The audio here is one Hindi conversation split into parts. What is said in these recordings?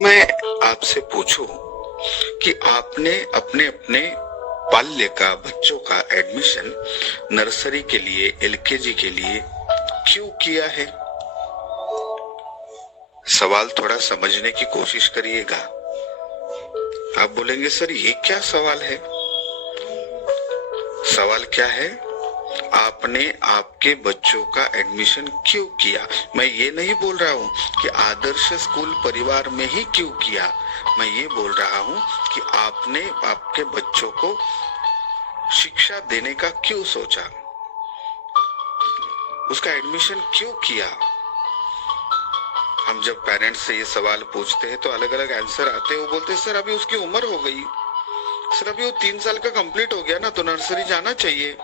मैं आपसे पूछूं कि आपने अपने अपने बाल्य का बच्चों का एडमिशन नर्सरी के लिए एलकेजी के लिए क्यों किया है? सवाल थोड़ा समझने की कोशिश करिएगा। आप बोलेंगे सर ये क्या सवाल है? सवाल क्या है? आपने आपके बच्चों का एडमिशन क्यों किया? मैं ये नहीं बोल रहा हूँ कि आदर्श स्कूल परिवार में ही क्यों किया। मैं ये बोल रहा हूँ कि आपने आपके बच्चों को शिक्षा देने का क्यों सोचा, उसका एडमिशन क्यों किया। हम जब पेरेंट्स से ये सवाल पूछते हैं तो अलग अलग आंसर आते हैं। वो बोलते हैं सर अभी उसकी उम्र हो गई, सर अभी वो 3 साल का कंप्लीट हो गया ना तो नर्सरी जाना चाहिए,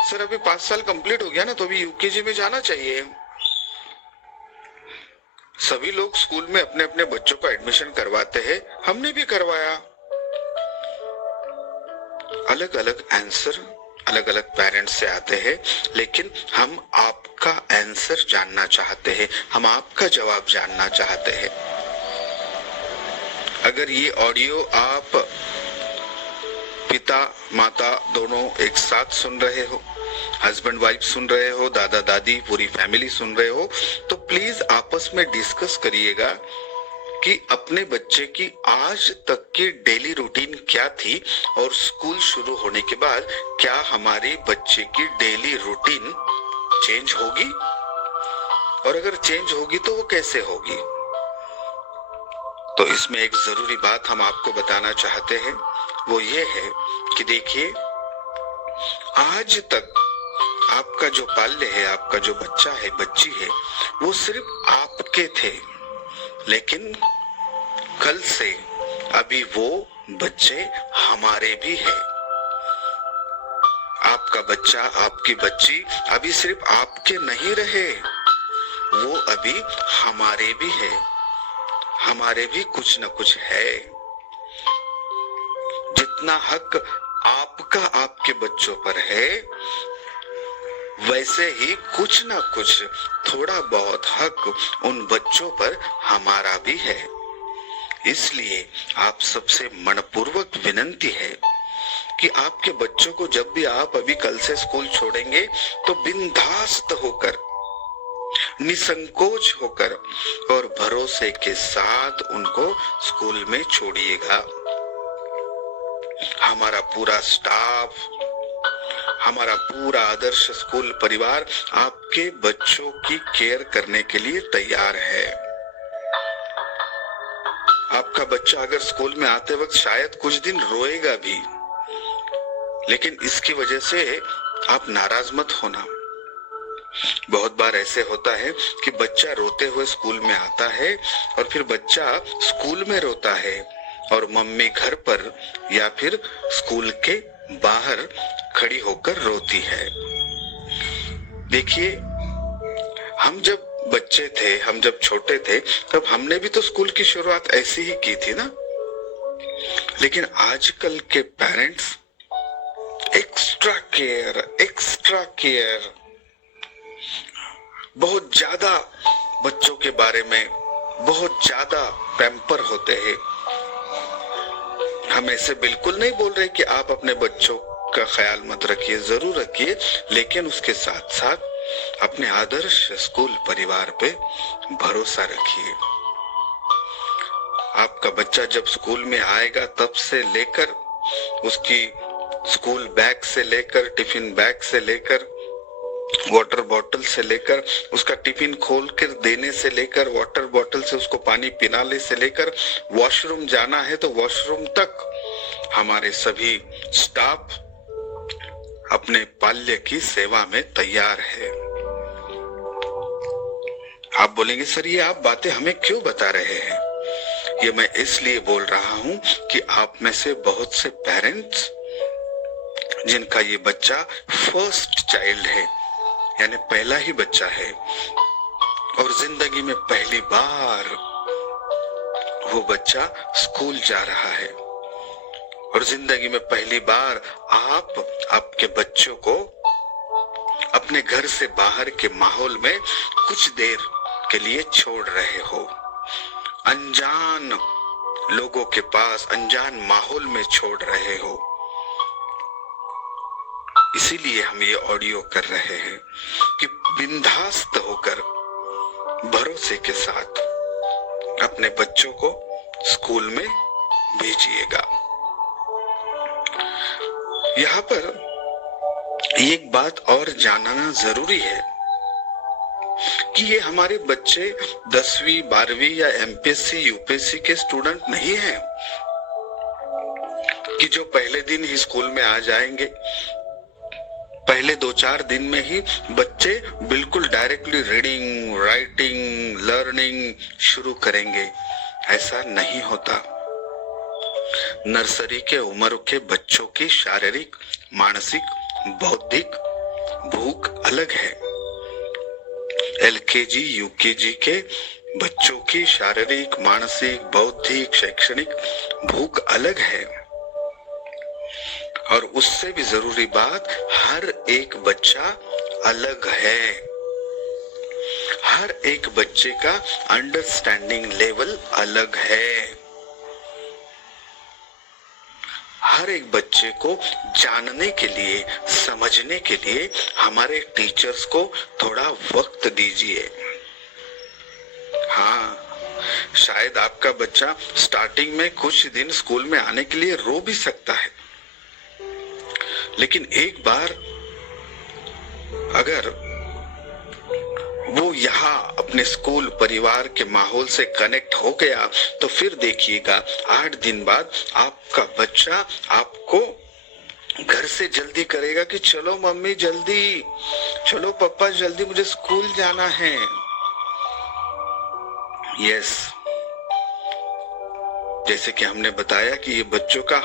सर अभी 5 साल कंप्लीट हो गया ना तो अभी यूकेजी में जाना चाहिए। सभी लोग स्कूल में अपने अपने बच्चों को एडमिशन करवाते हैं, हमने भी करवाया। अलग अलग आंसर अलग अलग पेरेंट्स से आते हैं, लेकिन हम आपका आंसर जानना चाहते हैं, हम आपका जवाब जानना चाहते हैं। अगर ये ऑडियो आप पिता माता दोनों एक साथ सुन रहे हो, हस्बैंड वाइफ सुन रहे हो, दादा दादी पूरी फैमिली सुन रहे हो, तो प्लीज आपस में डिस्कस करिएगा कि अपने बच्चे की आज तक की डेली रूटीन क्या थी और स्कूल शुरू होने के बाद क्या हमारे बच्चे की डेली रूटीन चेंज होगी, और अगर चेंज होगी तो वो कैसे होगी। तो इसमें एक जरूरी बात हम आपको बताना चाहते हैं, वो ये है कि देखिए आज तक आपका जो बाल्य है, आपका जो बच्चा है, बच्ची है, वो सिर्फ आपके थे, लेकिन कल से अभी वो बच्चे हमारे भी हैं। आपका बच्चा आपकी बच्ची अभी सिर्फ आपके नहीं रहे, वो अभी हमारे भी है, हमारे भी कुछ न कुछ है। जितना हक आपका आपके बच्चों पर है, वैसे ही कुछ ना कुछ थोड़ा बहुत हक उन बच्चों पर हमारा भी है। इसलिए आप सबसे मनपूर्वक विनंती है कि आपके बच्चों को जब भी आप अभी कल से स्कूल छोड़ेंगे तो बिंदास्त होकर, निसंकोच होकर और भरोसे के साथ उनको स्कूल में छोड़िएगा। हमारा पूरा स्टाफ, हमारा पूरा आदर्श स्कूल परिवार आपके बच्चों की केयर करने के लिए तैयार है। आपका बच्चा अगर स्कूल में आते वक्त शायद कुछ दिन रोएगा भी, लेकिन इसकी वजह से आप नाराज मत होना। बहुत बार ऐसे होता है कि बच्चा रोते हुए स्कूल में आता है और फिर बच्चा स्कूल में रोता है और मम्मी घर पर या फिर स्कूल के बाहर खड़ी होकर रोती है। देखिए हम जब बच्चे थे, हम जब छोटे थे, तब हमने भी तो स्कूल की शुरुआत ऐसी ही की थी ना। लेकिन आजकल के पेरेंट्स एक्स्ट्रा केयर, बहुत ज्यादा बच्चों के बारे में बहुत ज्यादा पैम्पर होते हैं। हम ऐसे बिल्कुल नहीं बोल रहे कि आप अपने बच्चों का ख्याल मत रखिए, जरूर रखिए, लेकिन उसके साथ साथ अपने आदर्श स्कूल परिवार पे भरोसा रखिए। आपका बच्चा जब स्कूल में आएगा तब से लेकर उसकी स्कूल बैग से लेकर, टिफिन बैग से लेकर, वाटर बॉटल से लेकर, उसका टिफिन खोल कर देने से लेकर, वाटर बॉटल से उसको पानी पिलाने से लेकर, वॉशरूम जाना है तो वॉशरूम तक हमारे सभी स्टाफ अपने बाल्य की सेवा में तैयार है। आप बोलेंगे सर ये आप बातें हमें क्यों बता रहे हैं? ये मैं इसलिए बोल रहा हूं कि आप में से बहुत से पेरेंट्स जिनका ये बच्चा फर्स्ट चाइल्ड है, यानी पहला ही बच्चा है, और जिंदगी में पहली बार वो बच्चा स्कूल जा रहा है, और जिंदगी में पहली बार आप आपके बच्चों को अपने घर से बाहर के माहौल में कुछ देर के लिए छोड़ रहे हो। अनजान लोगों के पास, अनजान माहौल में छोड़ रहे हो। इसीलिए हम ये ऑडियो कर रहे हैं कि बिंदास्त होकर भरोसे के साथ अपने बच्चों को स्कूल में भेजिएगा। यहाँ पर एक बात और जानना जरूरी है कि ये हमारे बच्चे 10वीं 12वीं या एमपीएससी यूपीएससी के स्टूडेंट नहीं हैं कि जो पहले दिन ही स्कूल में आ जाएंगे, पहले 2-4 दिन में ही बच्चे बिल्कुल डायरेक्टली रीडिंग, राइटिंग, लर्निंग शुरू करेंगे। ऐसा नहीं होता। नर्सरी के उम्र के बच्चों की शारीरिक, मानसिक, बौद्धिक भूख अलग है। एलकेजी यूकेजी के बच्चों की शारीरिक, मानसिक, बौद्धिक, शैक्षणिक भूख अलग है। और उससे भी जरूरी बात, हर एक बच्चा अलग है। हर एक बच्चे का अंडरस्टैंडिंग लेवल अलग है। हर एक बच्चे को जानने के लिए, समझने के लिए हमारे टीचर्स को थोड़ा वक्त दीजिए। हाँ, शायद आपका बच्चा स्टार्टिंग में कुछ दिन स्कूल में आने के लिए रो भी सकता है, लेकिन एक बार अगर वो यहाँ अपने स्कूल परिवार के माहौल से कनेक्ट हो गया तो फिर देखिएगा 8 दिन बाद आपका बच्चा आपको घर से जल्दी करेगा कि चलो मम्मी जल्दी, चलो पापा जल्दी, मुझे स्कूल जाना है। यस, जैसे कि हमने बताया कि ये बच्चों का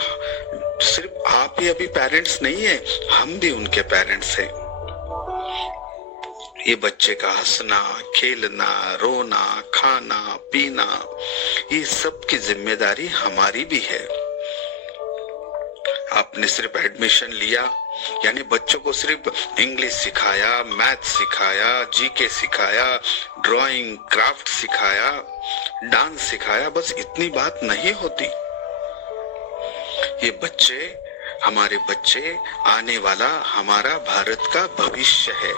सिर्फ आप ही अभी पेरेंट्स नहीं है, हम भी उनके पेरेंट्स हैं। ये बच्चे का हंसना, खेलना, रोना, खाना, पीना, ये सब की जिम्मेदारी हमारी भी है। आपने सिर्फ एडमिशन लिया, यानी बच्चों को सिर्फ इंग्लिश सिखाया, मैथ सिखाया, जीके सिखाया, ड्राइंग, क्राफ्ट सिखाया, डांस सिखाया, बस इतनी बात नहीं होती। ये बच्चे, हमारे बच्चे आने वाला हमारा भारत का भविष्य है।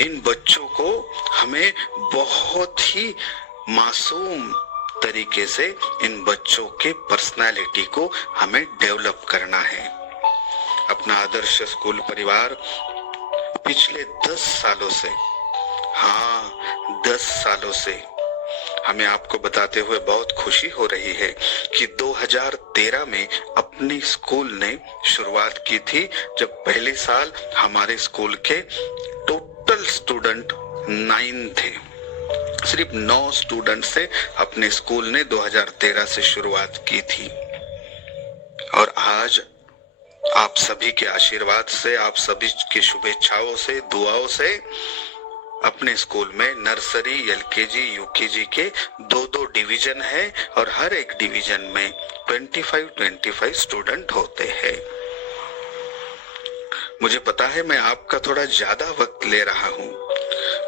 इन बच्चों को हमें बहुत ही मासूम तरीके से इन बच्चों के पर्सनालिटी को हमें डेवलप करना है। अपना आदर्श स्कूल परिवार पिछले 10 सालों से, हाँ 10 सालों से हमें आपको बताते हुए बहुत खुशी हो रही है कि 2013 में अपने स्कूल ने शुरुआत की थी, जब पहले साल हमारे स्कूल के टोटल स्टूडेंट 9 थे। सिर्फ 9 स्टूडेंट से अपने स्कूल ने 2013 से शुरुआत की थी। और आज आप सभी के आशीर्वाद से, आप सभी की शुभेच्छाओं से, दुआओं से अपने स्कूल में नर्सरी, एलकेजी, यूकेजी के 2-2 डिवीजन है और हर एक डिवीजन में 25-25 स्टूडेंट होते हैं। मुझे पता है मैं आपका थोड़ा ज्यादा वक्त ले रहा हूं,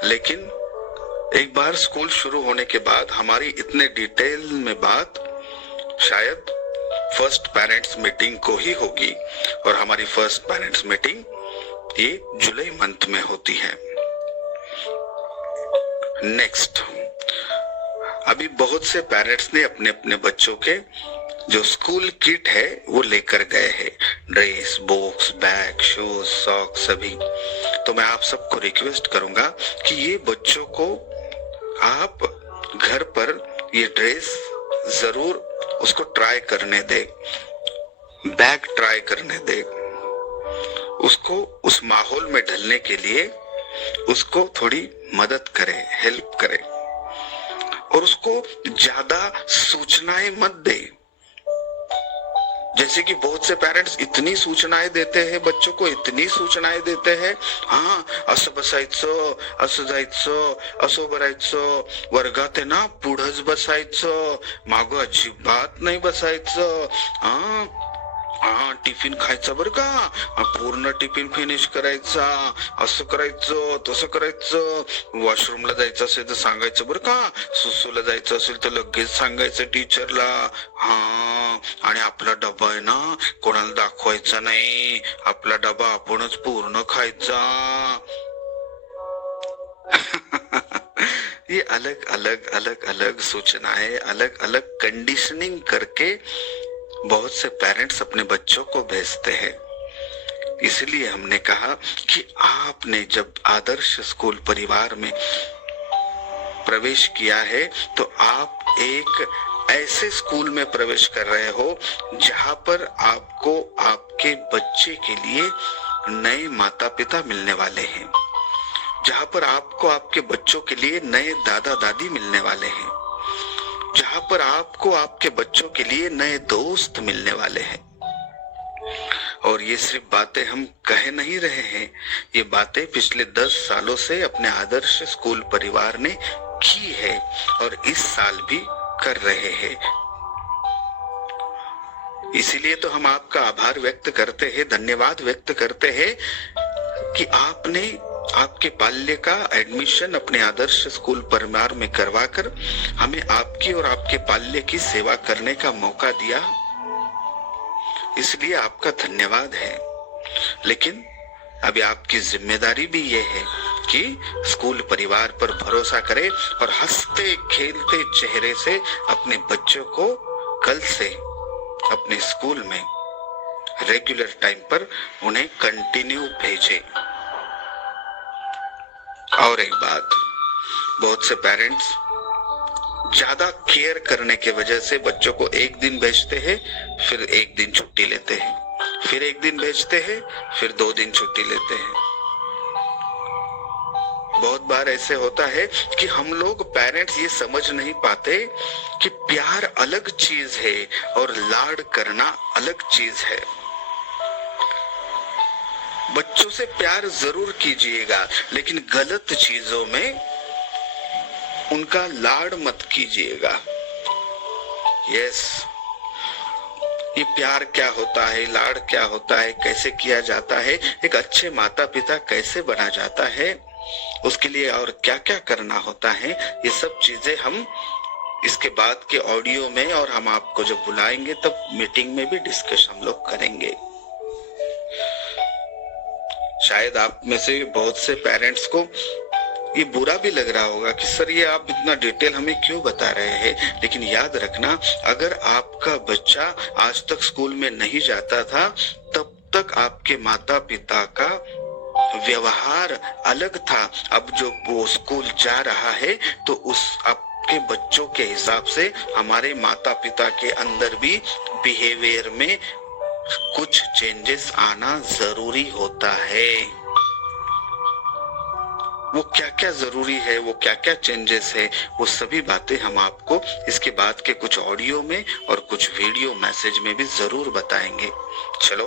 लेकिन एक बार स्कूल शुरू होने के बाद हमारी इतने डिटेल में बात शायद फर्स्ट पेरेंट्स मीटिंग को ही होगी, और हमारी फर्स्ट पेरेंट्स मीटिंग ये जुलाई मंथ में होती है। नेक्स्ट, अभी बहुत से पेरेंट्स ने अपने अपने बच्चों के जो स्कूल किट है वो लेकर गए हैं, dress, books, bag, shoes, socks सभी। तो मैं आप सबको रिक्वेस्ट करूंगा कि ये बच्चों को आप घर पर ये ड्रेस जरूर उसको ट्राई करने दे, बैग ट्राई करने दे, उसको उस माहौल में ढलने के लिए उसको थोड़ी मदद करे, हेल्प करे, और उसको ज्यादा सूचनाएं मत दे। जैसे कि बहुत से पेरेंट्स इतनी सूचनाएं देते हैं बच्चों को, इतनी सूचनाएं देते हैं, हाँ असं बसायचं, असं जायचं, असं बरायचं, वर्गात आहे ना पुढंच बसायचं, मागं अजिबात नाही बसायचं, हाँ हा टिफिन खायचा बरं का, पूर्ण टिफिन फिनिश करायचा, असं करायचं तसं करायचं, वॉशरूमला जायचं असेल तर सांगायचं बरं का, सुसूला जायचं असेल तर लगेच सांगायचं टीचरला. हा आणि आपला डबा आहे ना कोणाला दाखवायचा नाही, आपला डबा आपणच पूर्ण खायचा. ये अलग अलग अलग अलग सूचनाएं, अलग अलग कंडीशनिंग करके बहुत से पेरेंट्स अपने बच्चों को भेजते हैं. इसलिए हमने कहा कि आपने जब आदर्श स्कूल परिवार में प्रवेश किया है तो आप एक ऐसे स्कूल में प्रवेश कर रहे हो जहां पर आपको आपके बच्चे के लिए नए माता पिता मिलने वाले हैं, जहां पर आपको आपके बच्चों के लिए नए दादा दादी मिलने वाले हैं, जहां पर आपको आपके बच्चों के लिए नए दोस्त मिलने वाले हैं. और ये सिर्फ बातें हम कह नहीं रहे हैं, ये बातें पिछले 10 सालों से अपने आदर्श स्कूल परिवार ने की है और इस साल भी कर रहे हैं. इसीलिए तो हम आपका आभार व्यक्त करते हैं, धन्यवाद व्यक्त करते हैं कि आपने आपके बाल्य का एडमिशन अपने आदर्श स्कूल परिवार में करवाकर हमें आपकी और आपके बाल्य की सेवा करने का मौका दिया. इसलिए आपका धन्यवाद है. लेकिन अभी आपकी जिम्मेदारी भी ये है कि स्कूल परिवार पर भरोसा करें और हंसते खेलते चेहरे से अपने बच्चों को कल से अपने स्कूल में रेगुलर टाइम पर उन्हें कंटिन्यू भेजें. और एक बात, बहुत से पेरेंट्स ज्यादा केयर करने के वजह से बच्चों को एक दिन भेजते हैं, फिर एक दिन छुट्टी लेते हैं, फिर एक दिन भेजते हैं, फिर 2 दिन छुट्टी लेते हैं. बहुत बार ऐसे होता है कि हम लोग पेरेंट्स ये समझ नहीं पाते कि प्यार अलग चीज है और लाड करना अलग चीज है. बच्चों से प्यार जरूर कीजिएगा, लेकिन गलत चीजों में उनका लाड मत कीजिएगा. यस, ये प्यार क्या होता है, लाड क्या होता है, कैसे किया जाता है, एक अच्छे माता पिता कैसे बना जाता है, उसके लिए और क्या क्या करना होता है, ये सब चीजें हम इसके बाद के ऑडियो में और हम आपको जब बुलाएंगे तब मीटिंग में भी डिस्कस हम लोग करेंगे. शायद आप में से बहुत से पेरेंट्स को ये बुरा भी लग रहा होगा कि सर ये आप इतना डिटेल हमें क्यों बता रहे हैं. लेकिन याद रखना, अगर आपका बच्चा आज तक स्कूल में नहीं जाता था तब तक आपके माता पिता का व्यवहार अलग था. अब जो वो स्कूल जा रहा है तो उस आपके बच्चों के हिसाब से हमारे माता पिता के अंदर भी बिहेवियर में कुछ चेंजेस आना जरूरी होता है. वो क्या क्या जरूरी है, वो क्या क्या चेंजेस है, वो सभी बातें हम आपको इसके बाद के कुछ ऑडियो में और कुछ वीडियो मैसेज में भी जरूर बताएंगे. चलो,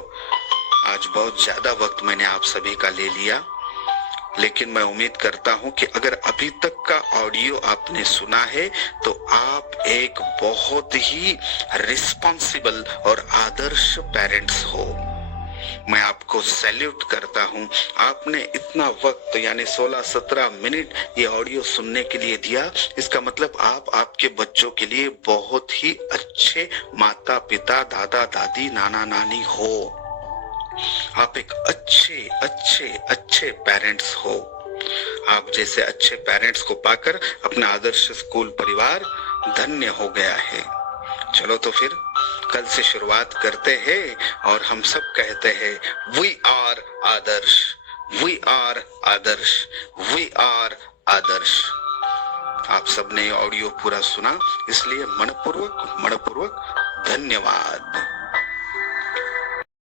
आज बहुत ज्यादा वक्त मैंने आप सभी का ले लिया, लेकिन मैं उम्मीद करता हूं कि अगर अभी तक का ऑडियो आपने सुना है तो आप एक बहुत ही रिस्पॉन्सिबल और आदर्श पेरेंट्स हो. मैं आपको सैल्यूट करता हूं. आपने इतना वक्त यानी 16-17 मिनट ये ऑडियो सुनने के लिए दिया. इसका मतलब आप आपके बच्चों के लिए बहुत ही अच्छे माता पिता, दादा दादी, नाना नानी हो. आप एक अच्छे अच्छे अच्छे पेरेंट्स हो. आप जैसे अच्छे पेरेंट्स को पाकर अपना आदर्श स्कूल परिवार धन्य हो गया है. चलो तो फिर कल से शुरुआत करते हैं और हम सब कहते हैं वी आर आदर्श, वी आर आदर्श, वी आर आदर्श. आप सबने ऑडियो पूरा सुना, इसलिए मनपूर्वक धन्यवाद.